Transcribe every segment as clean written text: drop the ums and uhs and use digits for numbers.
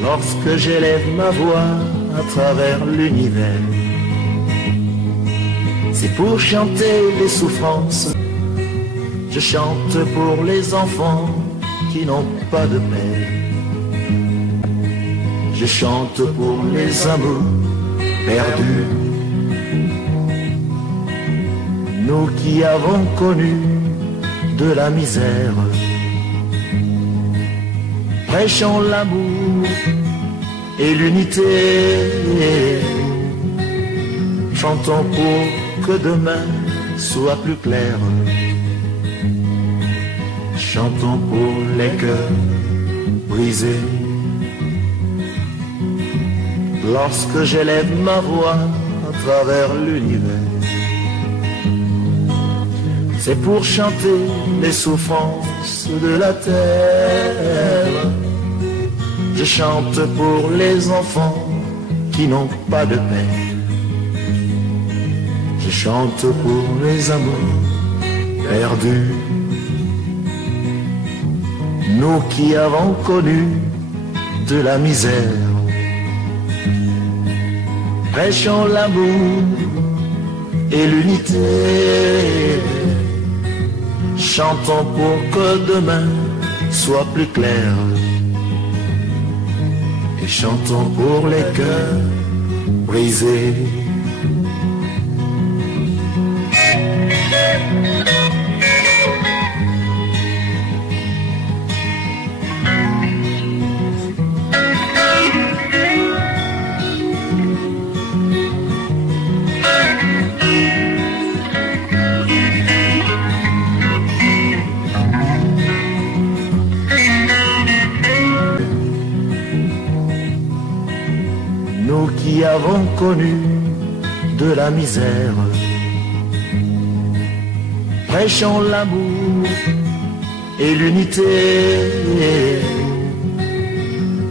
Lorsque j'élève ma voix à travers l'univers, c'est pour chanter les souffrances. Je chante pour les enfants qui n'ont pas de père. Je chante pour les amours perdus. Nous qui avons connu de la misère, prêchons l'amour et l'unité. Chantons pour que demain soit plus clair. Chantons pour les cœurs brisés. Lorsque j'élève ma voix à travers l'univers, c'est pour chanter les souffrances de la terre. Je chante pour les enfants qui n'ont pas de père. Je chante pour les amours perdus. Nous qui avons connu de la misère, prêchons l'amour et l'unité. Chantons pour que demain soit plus clair. Et chantons pour les cœurs brisés. Nous qui avons connu de la misère, prêchons l'amour et l'unité.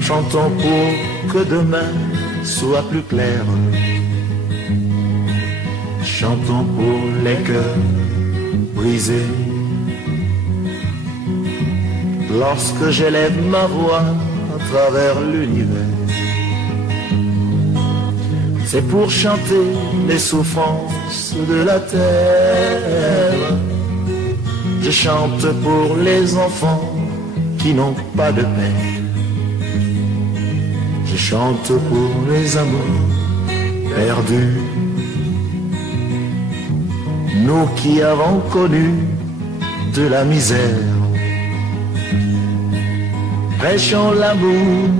Chantons pour que demain soit plus clair. Chantons pour les cœurs brisés. Lorsque j'élève ma voix à travers l'univers, c'est pour chanter les souffrances de la terre. Je chante pour les enfants qui n'ont pas de père. Je chante pour les amours perdus. Nous qui avons connu de la misère, prêchons l'amour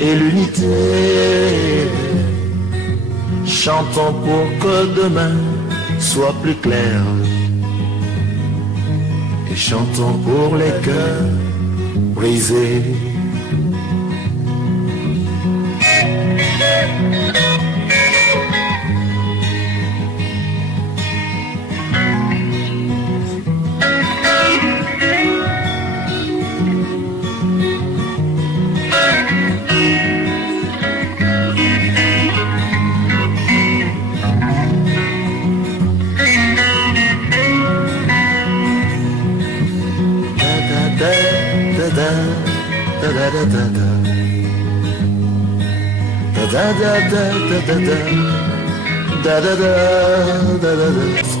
et l'unité. Chantons pour que demain soit plus clair. Et chantons pour les cœurs brisés.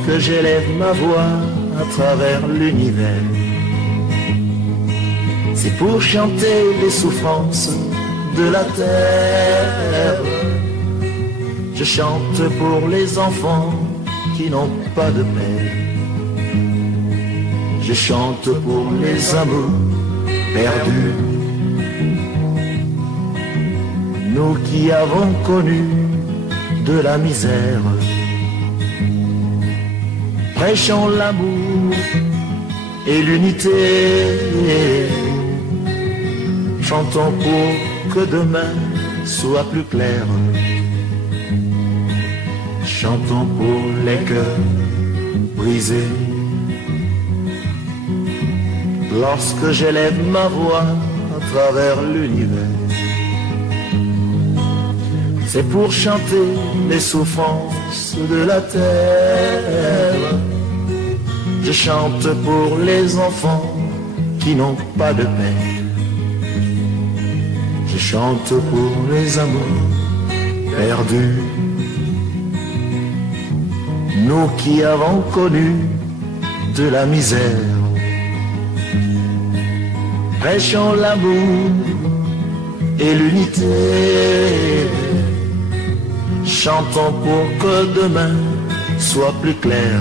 Que j'élève ma voix à travers l'univers, c'est pour chanter les souffrances de la terre. Je chante pour les enfants qui n'ont pas de père. Je chante pour les amours perdus. Nous qui avons connu de la misère, prêchons l'amour et l'unité. Chantons pour que demain soit plus clair. Chantons pour les cœurs brisés. Lorsque j'élève ma voix à travers l'univers, c'est pour chanter les souffrances de la terre. Je chante pour les enfants qui n'ont pas de peine. Je chante pour les amours perdus, nous qui avons connu de la misère. Prêchons l'amour et l'unité, chantons pour que demain soit plus clair,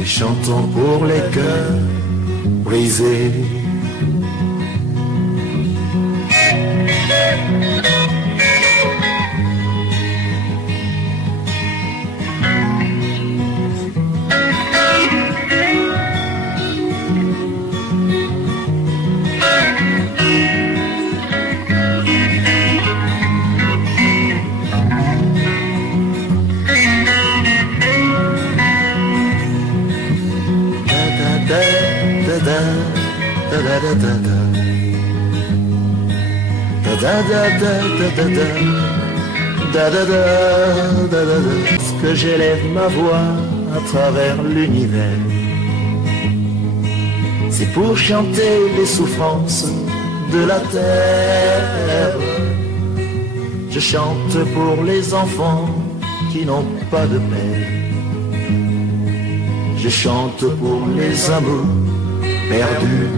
et chantons pour les cœurs brisés. Parce que j'élève ma voix à travers l'univers, c'est pour chanter les souffrances de la terre. Je chante pour les enfants qui n'ont pas de père. Je chante pour les amours perdus,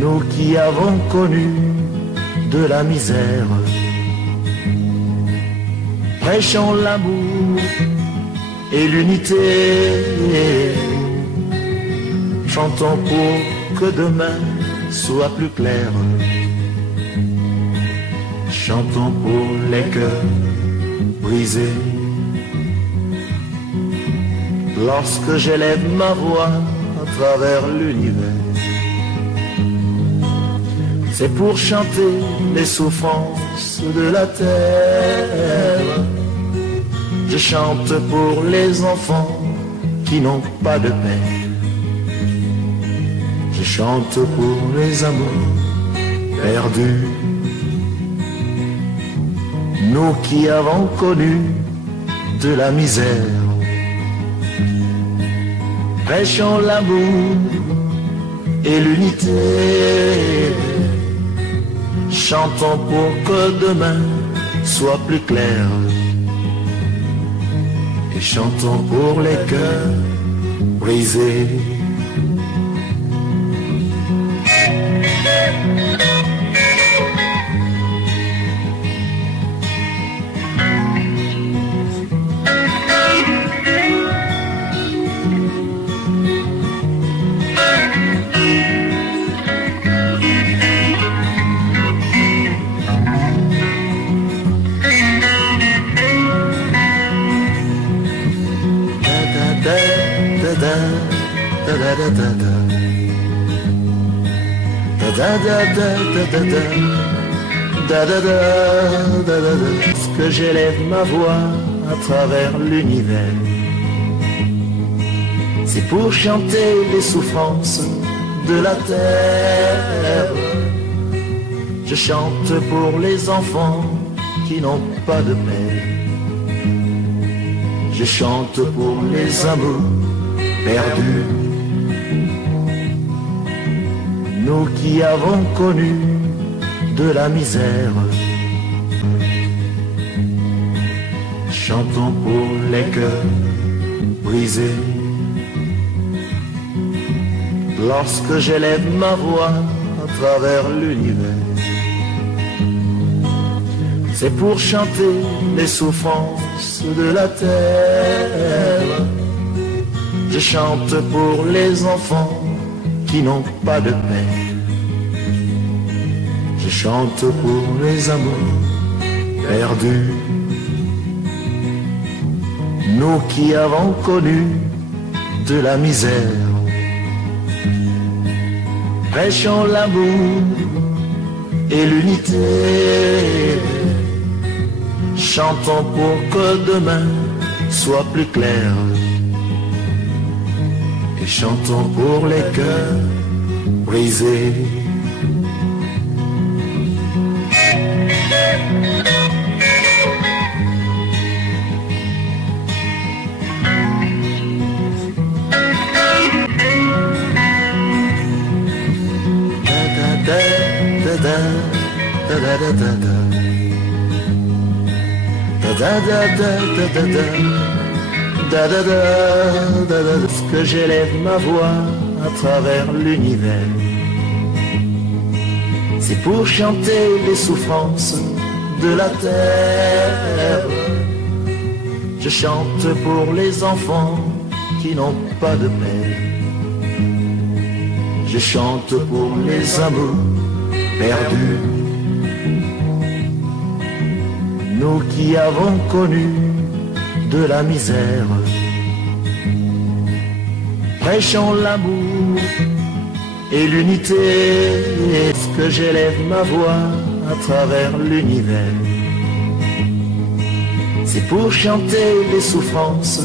nous qui avons connu de la misère. Prêchons l'amour et l'unité, chantons pour que demain soit plus clair, chantons pour les cœurs brisés. Lorsque j'élève ma voix à travers l'univers, c'est pour chanter les souffrances de la terre. Je chante pour les enfants qui n'ont pas de peine. Je chante pour les amours perdus, nous qui avons connu de la misère. Prêchons l'amour et l'unité, chantons pour que demain soit plus clair, et chantons pour les cœurs brisés. Parce que j'élève ma voix à travers l'univers, c'est pour chanter les souffrances de la terre. Je chante pour les enfants qui n'ont pas de père. Je chante pour les amours perdus, nous qui avons connu de la misère. Chantons pour les cœurs brisés. Lorsque j'élève ma voix à travers l'univers, c'est pour chanter les souffrances de la terre. Je chante pour les enfants qui n'ont pas de peine. Je chante pour les amours perdus, nous qui avons connu de la misère. Prêchons l'amour et l'unité, chantons pour que demain soit plus clair, et chantons pour les cœurs brisés. Da da da da da da. Da da da da da. Que j'élève ma voix à travers l'univers. C'est pour chanter les souffrances de la terre. Je chante pour les enfants qui n'ont pas de père. Je chante pour les amours perdus. Nous qui avons connu de la misère. Prêchons l'amour et l'unité. Est-ce que j'élève ma voix à travers l'univers? C'est pour chanter les souffrances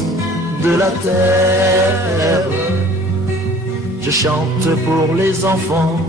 de la terre. Je chante pour les enfants